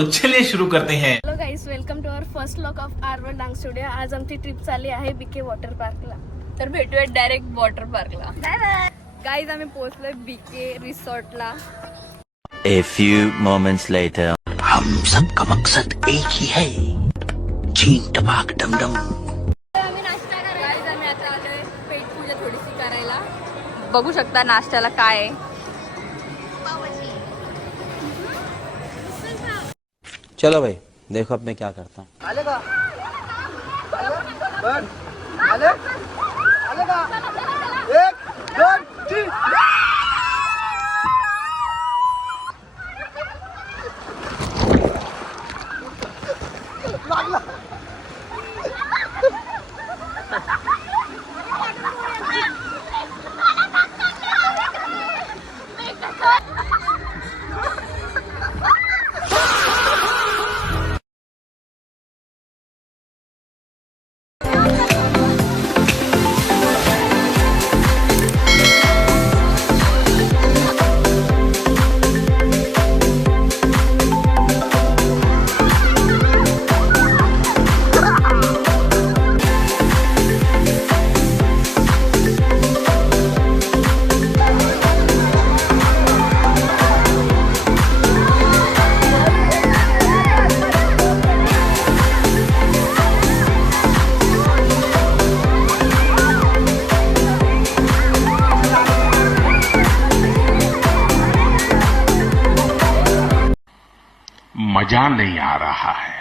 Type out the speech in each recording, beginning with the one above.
तो चलिए शुरू करते हैं। Hello guys, welcome to our first vlog of Urban Dance Studio. आज आमची ट्रिप चालली आहे बीके वॉटर पार्कला. तर भेटूया डायरेक्ट वॉटर पार्कला. गाईज आम्ही पोहोचलोय बीके रिसॉर्टला. A few moments later. हम सब का मकसद एक ही है, चीन टपाक डम डम. आम्ही नाश्ता करायला. गाईज आम्ही आता आलोय पेट पूजा थोडीशी करायला. बघू शकता नाश्त्याला काय आहे. चलो भाई, देखो अब मैं क्या करता हूँ. मजा नहीं आ रहा है.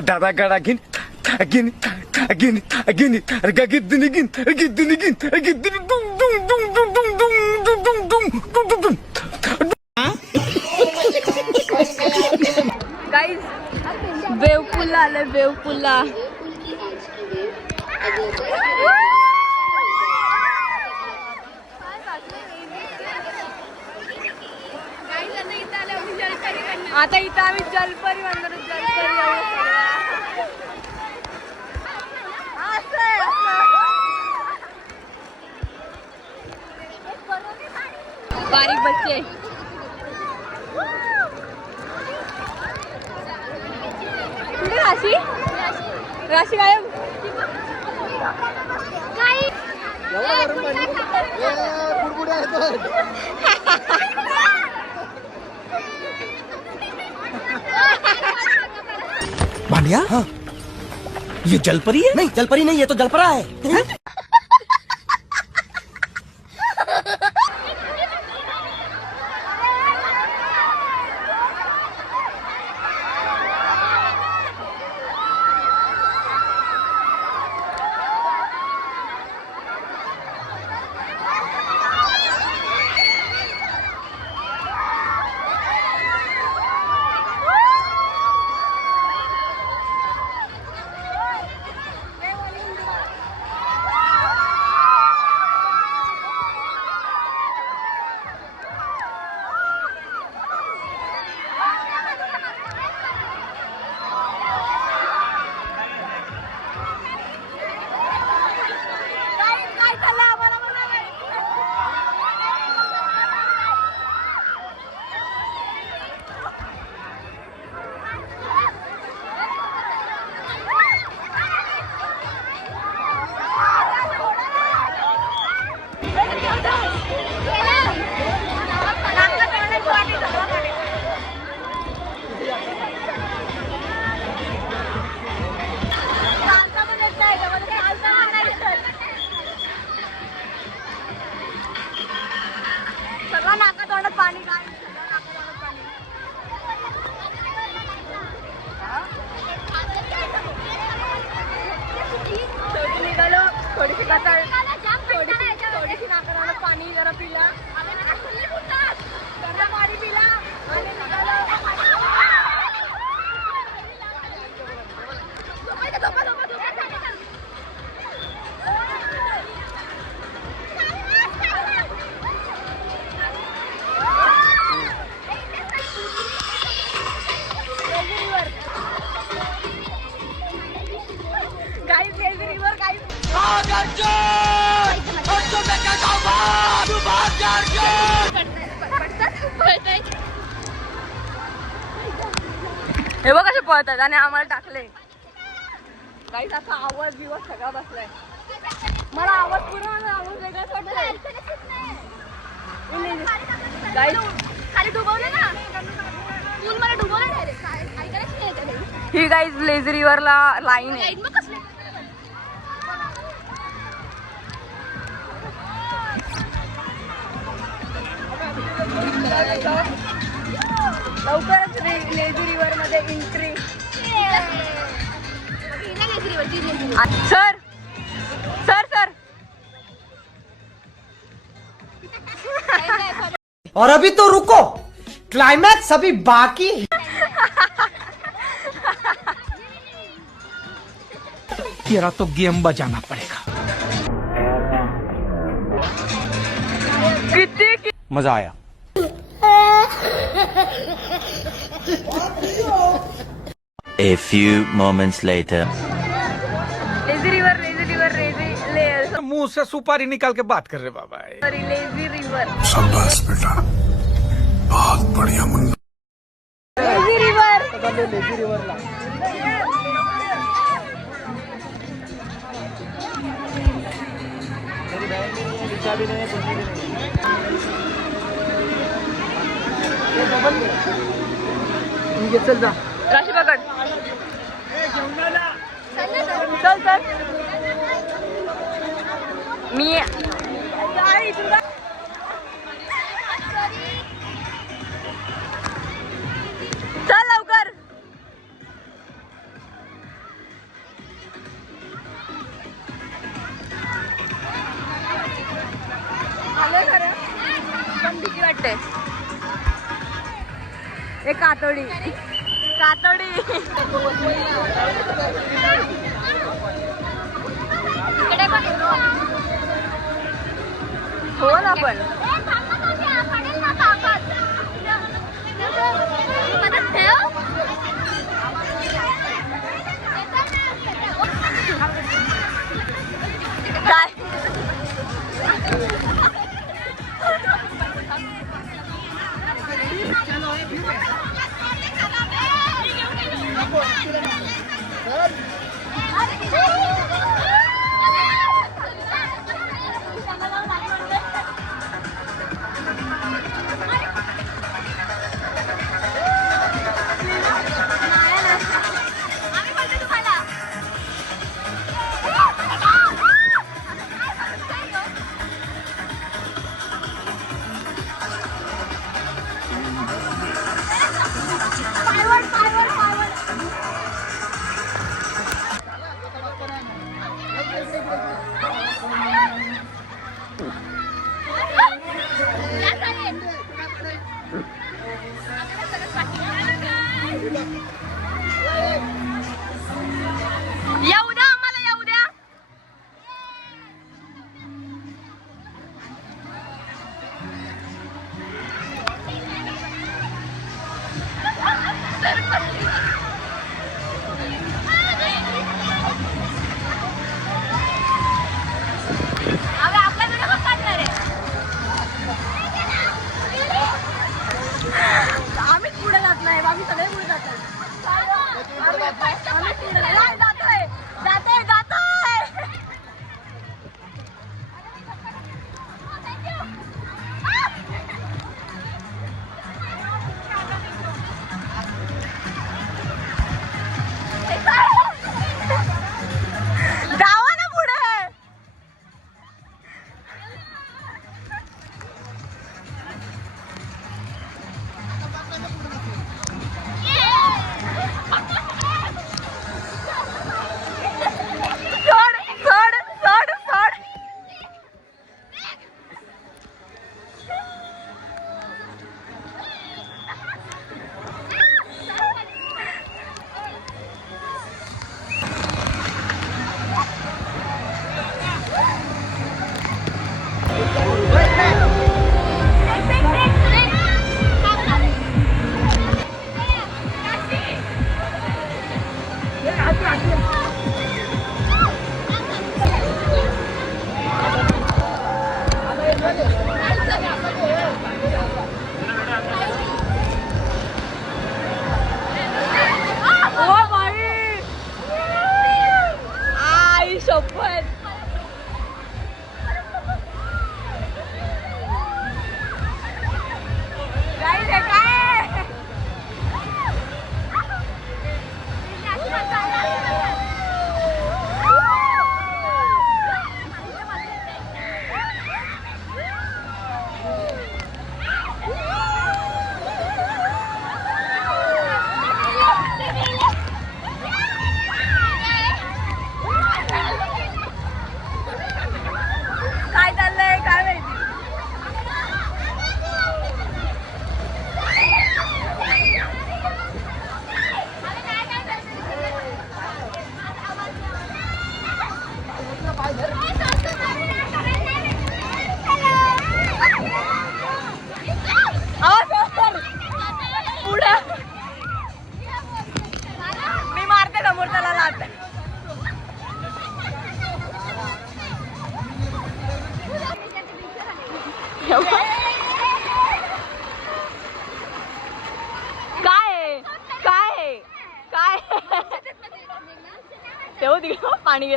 दादा गडा गिन गिन गिन गिन गिन गिन गाईज वेवपूलला आलोय. वेवपूलला आता इथं आम्ही जलपरी म्हणणार. बारीक बच्चे कुठे. राशी राशी गायब. भांडिया, हाँ. ये जलपरी है? नहीं, जलपरी नहीं, ये तो जलपरा है. थोडीशी नाकाला पाणी जरा पिला. पाणी पिला आणि निघालो. हे बघ कसे पळतात आणि आम्हाला टाकले. काही असा आवाज बिवाज सगळा बसलाय. मला आवाज पूर्ण आवाज वेगळाच वाटतोय. खाली डुबवलं ना पूल मला डुबवलं डायरेक्ट. ऐकायलाच नाही येत आहे. ही गाईज लेझी रिव्हरला लाईन आहे. मग कसलं लवकरच लेझी रिव्हर मध्ये एंट्री. सर सर सर और अभी तो रुको, क्लाइमैक्स अभी बाकी है. तेरा तो गेम बजाना पड़ेगा. किती मजा आया. A few moments later. Lazy river मुंह से सुपारी निकाल के बात कर रहे बाबा. Lazy river. शाबाश बेटा, बहुत बढ़िया मुन्ना. Lazy river. चल जा. राशी पकड. चल चल. मी चल लवकर. आलोय खरं पण भीती वाटते. एक कातडी. हो ना पण काय येऊ द्या आम्हाला, येऊ द्या. आपल्या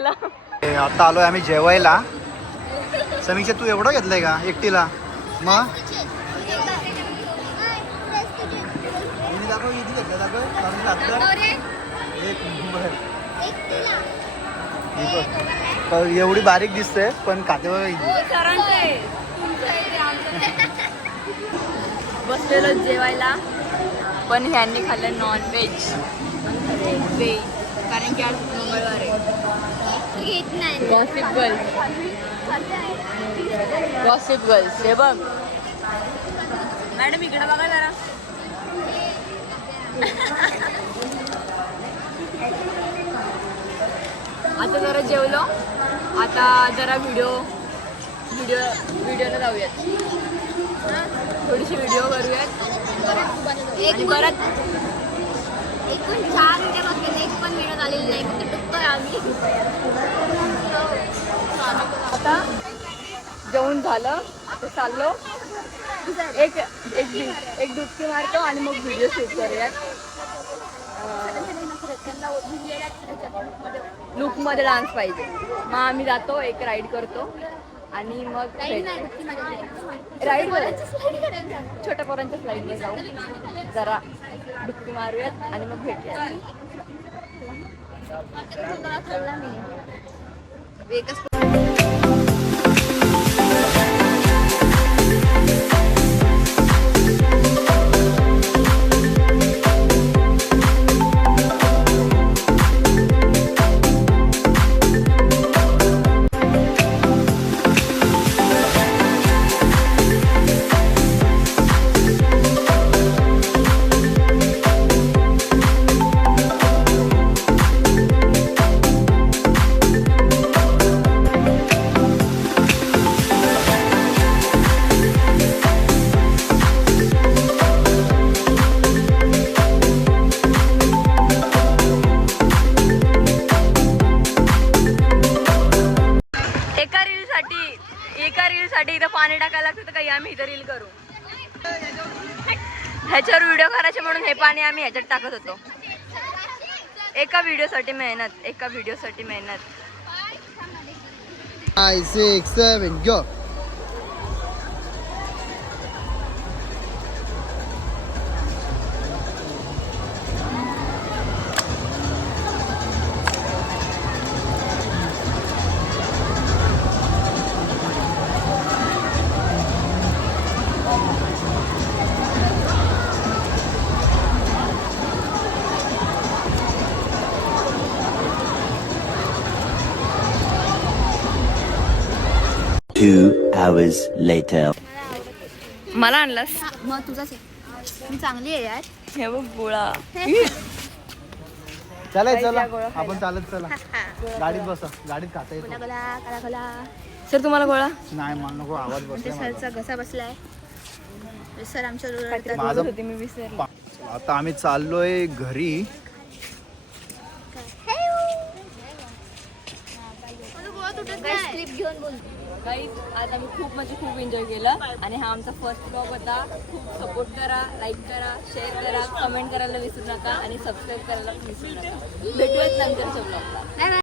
झाला. आता आलोय आम्ही जेवायला. समीक्षा तू एवढं घेतलंय का एकटीला? मग दाखव किती घेतलं, दाखव. एक नंबर. एवढी बारीक दिसते पण खाते बसलेलो जेवायला, पण ह्यांनी खाल्लं नॉनव्हेज व्हेज, कारण की आज मंगळवार आहे. गॉसिप गर्ल्स हे बघ. मॅडम इकडे बघा जरा. आता जरा जेवलो, आता जरा व्हिडिओला जाऊयात. थोडीशी व्हिडिओ करूयात. एक परत एकूण 4 व्हिडिओ बघले, एक पण व्हिडिओ आलेली नाही, फक्त टुकतोय आम्ही. आता जेवण झालं, आता चाललो एक डुबकी मारतो आणि मग व्हिडिओ शूट करूयात. लुक मध्ये डान्स पाहिजे. मग आम्ही जातो, एक राईड करतो आणि मग राईड छोट्या पोरांच्या स्लाईडवर जाऊ, जरा डुबकी मारूयात आणि मग भेटूयात. एका रील साठी इथं पाणी टाकायला लागतं, तर काही आम्ही इथं रील करू. ह्याच्यावर व्हिडिओ करायचे म्हणून हे पाणी आम्ही ह्याच्यात टाकत होतो. एका व्हिडिओसाठी मेहनत. 5, 6, 7 go. Two hours later. मला आणलास? मग तुझाच आहे. मी चांगली आहे यार. हे बघ गोळा. चला आपण चालत चला. गाडीत बसा, गाडीत खाता येतो. कला सर तुम्हाला गोळा? नाही मला नको, आवाज म्हणजे बसला सरचा घसा बसलाय. सर आमच्या माझा होती मी विसरले. आता आम्ही चाललोय घरी. क्लिप घेऊन बोलतो. गाईज आज आम्ही खूप एन्जॉय केलं आणि हा आमचा फर्स्ट ब्लॉग होता. खूप सपोर्ट करा, लाईक करा, शेअर करा, कमेंट करायला विसरू नका आणि सबस्क्राईब करायला विसरू नका. भेटूयात नंतरच्या ब्लॉगला.